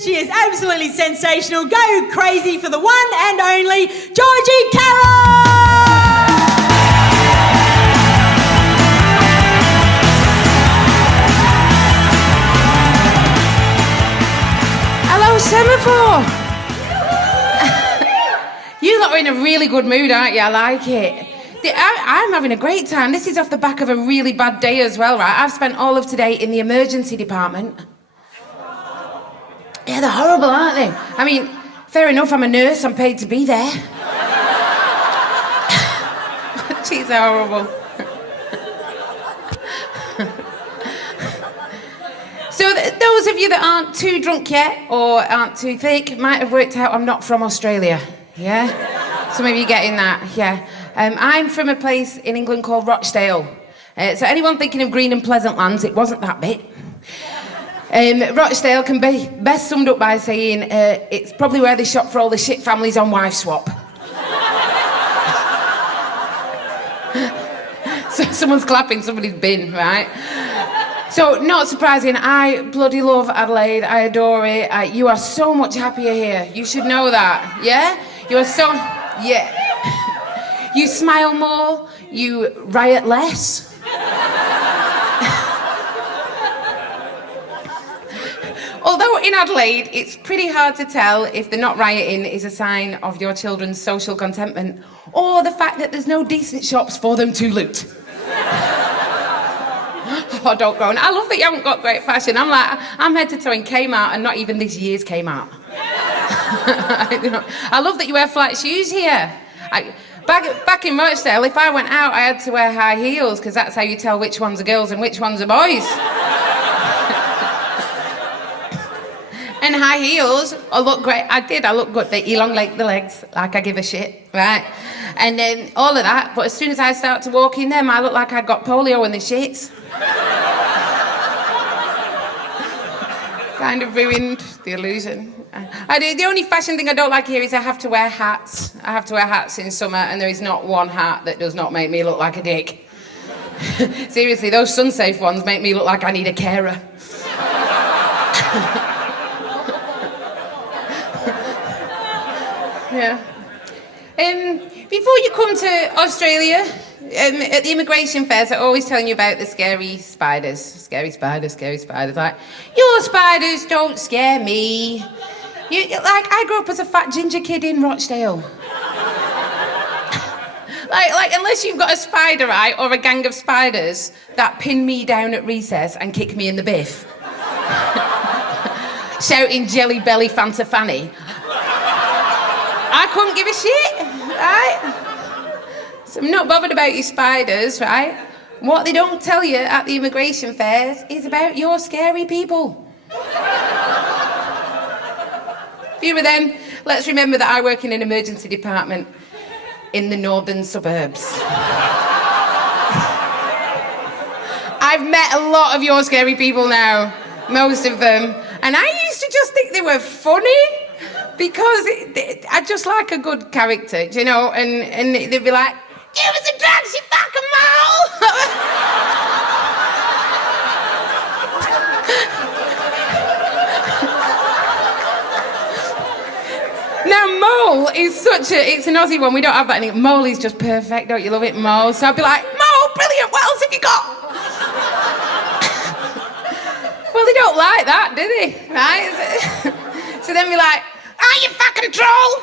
She is absolutely sensational. Go crazy for the one and only Georgie Carroll! Hello, Semaphore. You lot are in a really good mood, aren't you? I like it. I'm having a great time. This is off the back of a really bad day as well, right? I've spent all of today in the emergency department. Yeah, they're horrible, aren't they? I mean, fair enough, I'm a nurse, I'm paid to be there. She's horrible. So those of you that aren't too drunk yet or aren't too thick might have worked out I'm not from Australia, yeah? Some of you getting that, yeah. I'm from a place in England called Rochdale. So anyone thinking of green and pleasant lands, it wasn't that bit. Rochdale can be best summed up by saying it's probably where they shop for all the shit families on Wife Swap. So someone's clapping somebody's bin, right? So, not surprising, I bloody love Adelaide, I adore it. You are so much happier here, you should know that, yeah? You are so, yeah. You smile more, you riot less. Although in Adelaide, it's pretty hard to tell if the not rioting is a sign of your children's social contentment or the fact that there's no decent shops for them to loot. Oh, don't go on. I love that you haven't got great fashion. I'm head to toe in Kmart and not even this year's Kmart. I love that you wear flat shoes here. Back in Rochdale, if I went out, I had to wear high heels because that's how you tell which ones are girls and which ones are boys. And high heels, I look great. I look good. They elongate the legs, like I give a shit, right? And then all of that, but as soon as I start to walk in them, I look like I got polio in the shits. Kind of ruined the illusion. The only fashion thing I don't like here is I have to wear hats. I have to wear hats in summer, and there is not one hat that does not make me look like a dick. Seriously, those sun-safe ones make me look like I need a carer. Yeah. Before you come to Australia, at the immigration fairs, they're always telling you about the scary spiders. Scary spiders, scary spiders. Like, your spiders don't scare me. I grew up as a fat ginger kid in Rochdale. like, unless you've got a spider eye or a gang of spiders that pin me down at recess and kick me in the biff. Shouting Jelly Belly Fanta Fanny. I couldn't give a shit, right? So I'm not bothered about your spiders, right? What they don't tell you at the immigration fairs is about your scary people. Few of them, let's remember that I work in an emergency department in the northern suburbs. I've met a lot of your scary people now, most of them, and I used to just think they were funny. Because I just like a good character, you know, and they'd be like, give us a drug, you fucking mole! Now, mole is it's an Aussie one, we don't have that anymore. Mole is just perfect, don't you love it, mole? So I'd be like, mole, brilliant, what else have you got? Well, they don't like that, do they, right? So then we're like, ah, you fucking troll!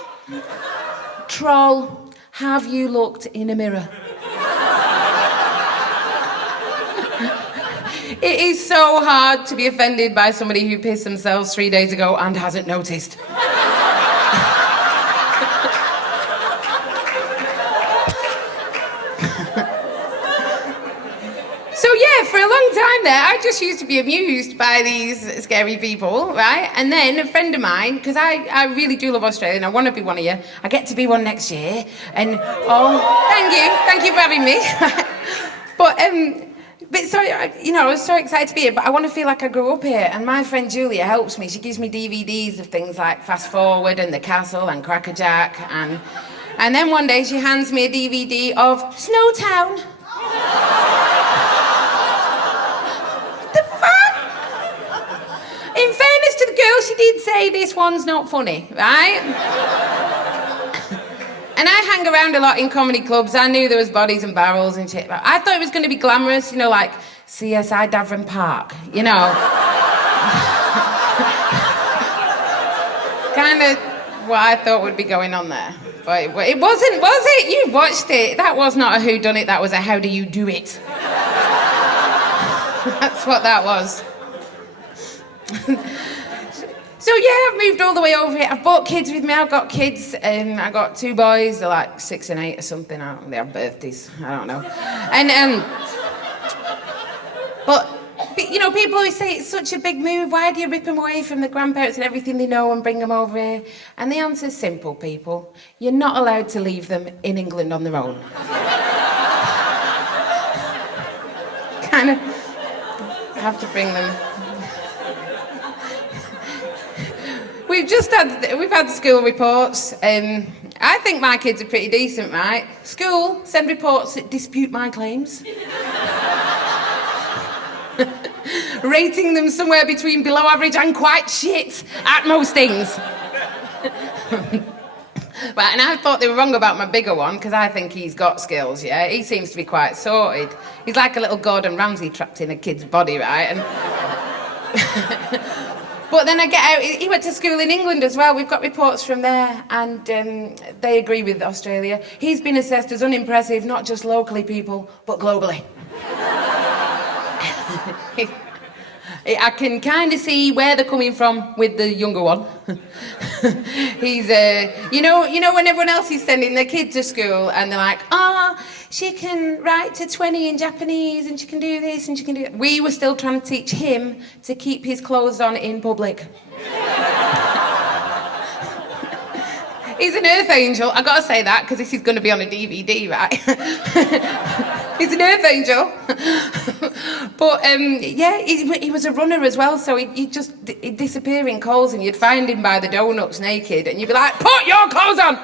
Troll, have you looked in a mirror? It is so hard to be offended by somebody who pissed themselves 3 days ago and hasn't noticed. So yeah, for a long time there, I just used to be amused by these scary people, right? And then a friend of mine, because I really do love Australia and I want to be one of you. I get to be one next year. And, oh, thank you for having me. But so, I was so excited to be here, but I want to feel like I grew up here. And my friend Julia helps me. She gives me DVDs of things like Fast Forward and The Castle and Crackerjack. And then one day she hands me a DVD of Snowtown. In fairness to the girl well, she did say this one's not funny, right? And I hang around a lot in comedy clubs. I knew there was bodies and barrels and shit. I thought it was going to be glamorous, you know, like CSI Davern Park, you know. Kind of what I thought would be going on there. But it wasn't, was it? You watched it. That was not a whodunit, that was a how do you do it. That's what that was. So yeah, I've moved all the way over here. I've brought kids with me. I've got kids. I got 2 boys. They're like 6 and 8 or something. They have birthdays. I don't know. And but you know, people always say it's such a big move. Why do you rip them away from the grandparents and everything they know and bring them over here? And the answer's simple, people. You're not allowed to leave them in England on their own. Kind of have to bring them. We've had school reports. I think my kids are pretty decent, right? School, send reports that dispute my claims. Rating them somewhere between below average and quite shit at most things. Right, and I thought they were wrong about my bigger one, because I think he's got skills, yeah? He seems to be quite sorted. He's like a little Gordon Ramsay trapped in a kid's body, right? And but then I get out, he went to school in England as well. We've got reports from there, and they agree with Australia. He's been assessed as unimpressive, not just locally, people, but globally. I can kind of see where they're coming from with the younger one. He's, you know when everyone else is sending their kids to school and they're like, she can write to 20 in Japanese and she can do this and she can do that. We were still trying to teach him to keep his clothes on in public. He's an earth angel. I gotta say that because this is going to be on a DVD, right? He's an earth angel. But yeah, he was a runner as well, so he'd disappear in Coles and you'd find him by the donuts naked and you'd be like, put your clothes on!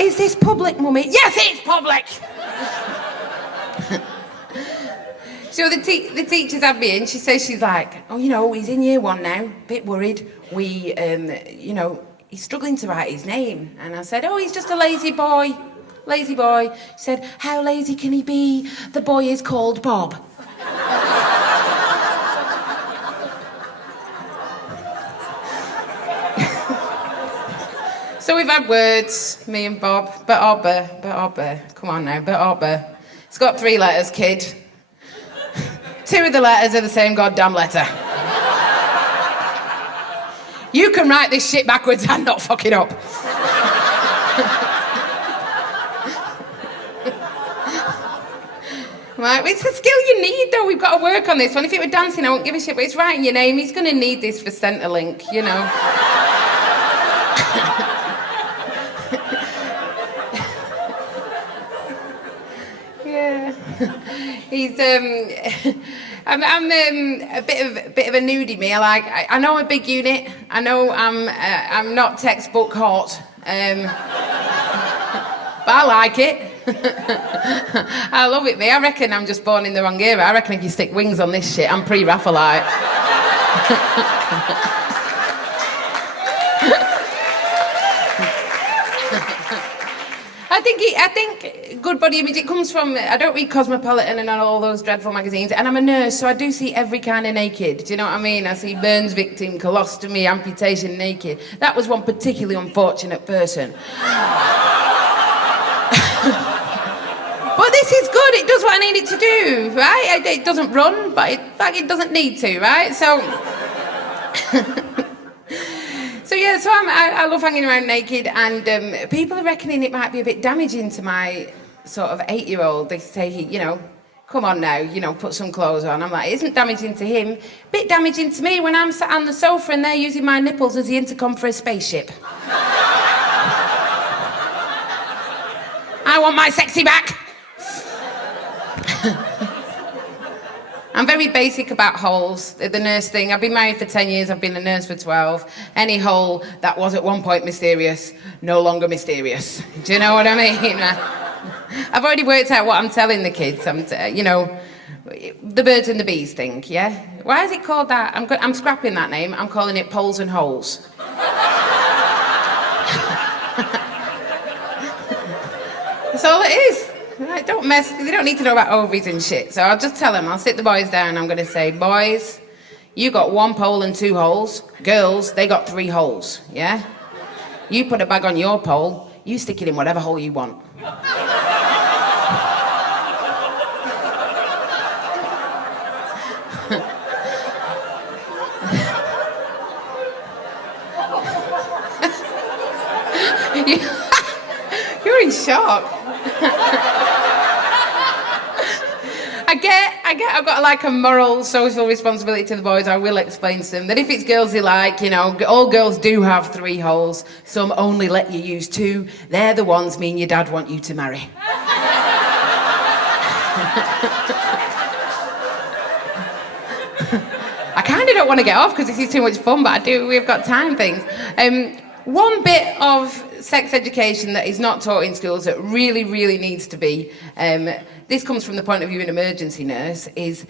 Is this public, Mummy? Yes, it's public! So the teachers have me in. She says, she's like, oh, you know, he's in year 1 now, bit worried. We, you know, he's struggling to write his name. And I said, oh, he's just a lazy boy. Lazy boy. She said, how lazy can he be? The boy is called Bob. So we've had words, me and Bob. But come on now, but it's got 3 letters, kid. 2 of the letters are the same goddamn letter. You can write this shit backwards and not fuck it up. Right, it's a skill you need, though. We've got to work on this one. If it were dancing, I wouldn't give a shit, but it's writing your name. He's going to need this for Centrelink, you know. Yeah. He's, I'm a bit of a nudie, me. I know I'm a big unit. I know I'm not textbook hot. But I like it. I love it, me. I reckon I'm just born in the wrong era. I reckon if you stick wings on this shit, I'm pre-Raphaelite. I think good body image, it comes from, I don't read Cosmopolitan and all those dreadful magazines, and I'm a nurse, so I do see every kind of naked. Do you know what I mean? I see burns victim, colostomy, amputation naked. That was one particularly unfortunate person. But this is good, it does what I need it to do, right? It doesn't run, but it doesn't need to, right? So... So yeah, so I love hanging around naked, and people are reckoning it might be a bit damaging to my sort of 8-year-old. They say, you know, come on now, you know, put some clothes on. I'm like, it isn't damaging to him. Bit damaging to me when I'm sat on the sofa and they're using my nipples as the intercom for a spaceship. I want my sexy back. I'm very basic about holes, the nurse thing. I've been married for 10 years, I've been a nurse for 12. Any hole that was at one point mysterious, no longer mysterious. Do you know what I mean? I've already worked out what I'm telling the kids. You know, The birds and the bees thing, yeah? Why is it called that? I'm scrapping that name. I'm calling it poles and holes. That's all it is. Right, don't mess. They don't need to know about ovaries and shit. So I'll just tell them. I'll sit the boys down. I'm going to say, boys, you got 1 pole and 2 holes. Girls, they got 3 holes, yeah? You put a bag on your pole. You stick it in whatever hole you want. You're in shock. I get, I've got like a moral, social responsibility to the boys. I will explain to them that if it's girls they like, you know, all girls do have 3 holes. Some only let you use 2. They're the ones me and your dad want you to marry. I kind of don't want to get off because this is too much fun, but we've got time things. One bit of sex education that is not taught in schools that really, really needs to be, this comes from the point of view of an emergency nurse, is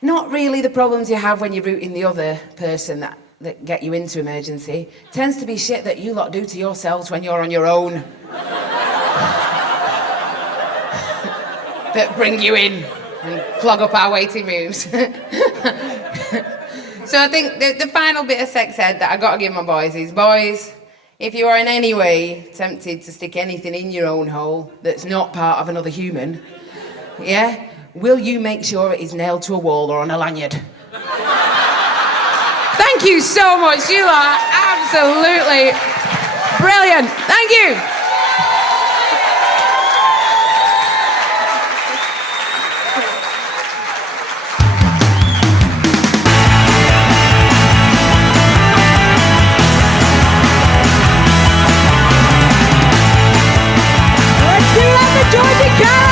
not really the problems you have when you're rooting the other person that get you into emergency. It tends to be shit that you lot do to yourselves when you're on your own. That bring you in and clog up our waiting rooms. So I think the final bit of sex ed that I got to give my boys is, boys, if you are in any way tempted to stick anything in your own hole that's not part of another human, yeah, will you make sure it is nailed to a wall or on a lanyard? Thank you so much. You are absolutely brilliant. Thank you. Georgie, Carroll!